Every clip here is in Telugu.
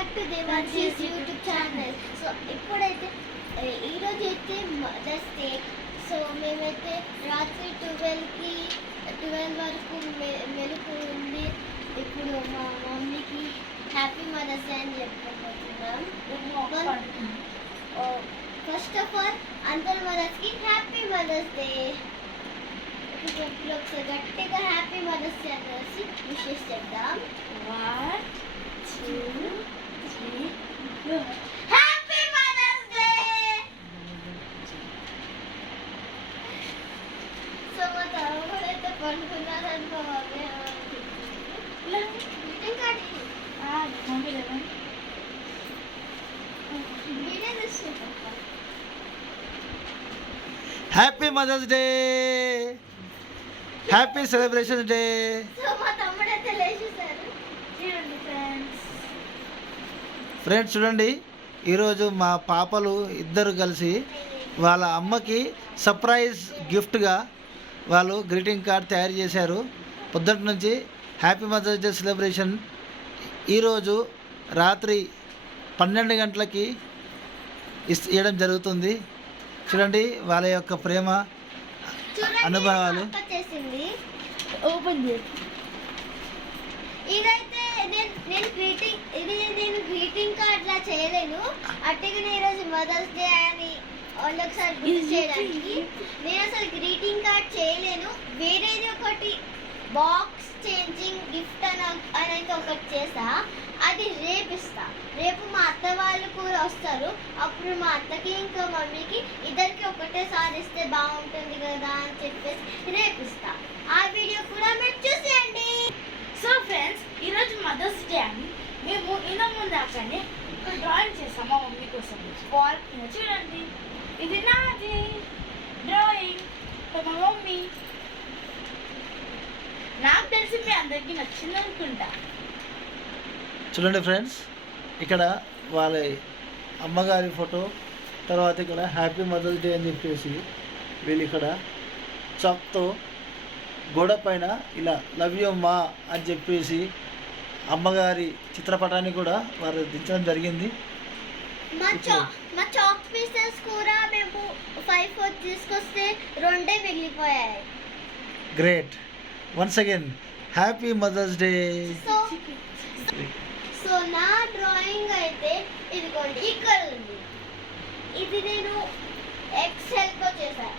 బ్యాక్ టు దేవాన్సీస్ యూట్యూబ్ ఛానల్ సో ఇప్పుడైతే ఈరోజు అయితే మదర్స్ డే సో మేమైతే రాత్రి ట్వెల్వ్కి ట్వెల్వ్ వరకు మె మెలకు ఉంది ఇప్పుడు మా మమ్మీకి హ్యాపీ మదర్స్ డే అని చెప్పబోతున్నాం. ఫస్ట్ ఆఫ్ ఆల్ అందరి మదర్స్కి హ్యాపీ మదర్స్ డే ఇప్పుడు ఒకసారి గట్టిగా హ్యాపీ మదర్స్ డే అనేసి విషెస్ చేద్దాం. One two, three, go. Happy mother's day so మా తమ్ముడు అయితే పండుకున్నారనుకో మమ్మీ ఇంకా Ah, mami naman. మీరే తీసుకుంటాం happy mother's day happy celebration day so మా తమ్ముడు అయితే లేచేశారు చూడండి ఫ్రెండ్స్ ఫ్రెండ్స్ చూడండి ఈరోజు మా పాపలు ఇద్దరు కలిసి వాళ్ళ అమ్మకి సర్ప్రైజ్ గిఫ్ట్గా వాళ్ళు గ్రీటింగ్ కార్డ్ తయారు చేశారు. పొద్దుటి నుంచి హ్యాపీ మదర్స్ డే సెలబ్రేషన్. ఈరోజు రాత్రి పన్నెండు గంటలకి ఇస్ ఇవ్వడం జరుగుతుంది. చూడండి వాళ్ళ యొక్క ప్రేమ అనుభవాలు. ఇదైతే నేను నేను చేయలేను. అట్టగానే ఈరోజు మదర్స్ డే అని వాళ్ళు ఒకసారి గుర్తు చేయడానికి నేను అసలు గ్రీటింగ్ కార్డ్ చేయలేను. వేరేది ఒకటి బాక్స్ చేంజింగ్ గిఫ్ట్ అని అని అయితే ఒకటి చేస్తా. అది రేపు ఇస్తా. రేపు మా అత్త వాళ్ళు కూడా వస్తారు. అప్పుడు మా అత్తకి ఇంకా మమ్మీకి ఇద్దరికి ఒకటేసారి ఇస్తే బాగుంటుంది కదా అని చెప్పేసి రేపు ఇస్తా. ఆ వీడియో కూడా మీరు చూసేయండి. సో ఫ్రెండ్స్ ఈరోజు మదర్స్ డే అని మేము ఇలా ముందాకనే ఒక డ్రాయింగ్ చేసాం మా మమ్మీ కోసం. బాల్ చూడండి. ఇది నాది డ్రాయింగ్. మా మమ్మీ. నాకు తెలిసి మీ అందరికీ నచ్చింది అనుకుంటా. చూడండి ఫ్రెండ్స్ ఇక్కడ వాళ్ళ అమ్మగారి ఫోటో తర్వాత ఇక్కడ హ్యాపీ మదర్స్ డే అని చెప్పేసి వీళ్ళు ఇక్కడ చాక్తో గోడ పైన ఇలా లవ్ యూ మా అని చెప్పేసి అమ్మగారి చిత్రపటాన్ని కూడా వారు దించడం జరిగింది. మా చా మా చాక్ పీసెస్ కూడా మేము ఫైవ్ ఫోర్ తీసుకొస్తే రెండే మిగిలిపోయాయి. Great. Once again happy mother's day. So so నా డ్రాయింగ్ అయితే ఇదిగోండి ఇక్కడ ఉంది. ఇది నేను ఎక్సెల్తో చేశాను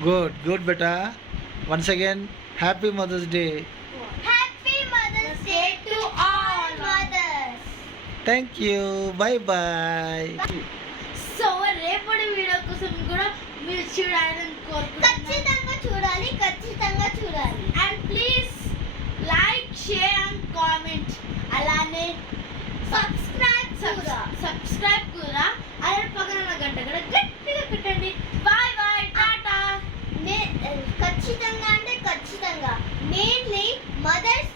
రాసేసాను good good beta once again happy mother's day happy mother's day to all mothers thank you bye bye so రేపటి వీడియో కోసం కూడా మీరు చూడాలని కోరుకుంటున్నాను ఖచ్చితంగా చూడాలి ఖచ్చితంగా చూడాలి. And please like share and comment అలానే సబ్స్క్రైబ్ కూడా. సబ్స్క్రైబ్ కూడా. అలానే పక్కన ఉన్న గంట కూడా గట్టిగా పెట్టండి. mainly mothers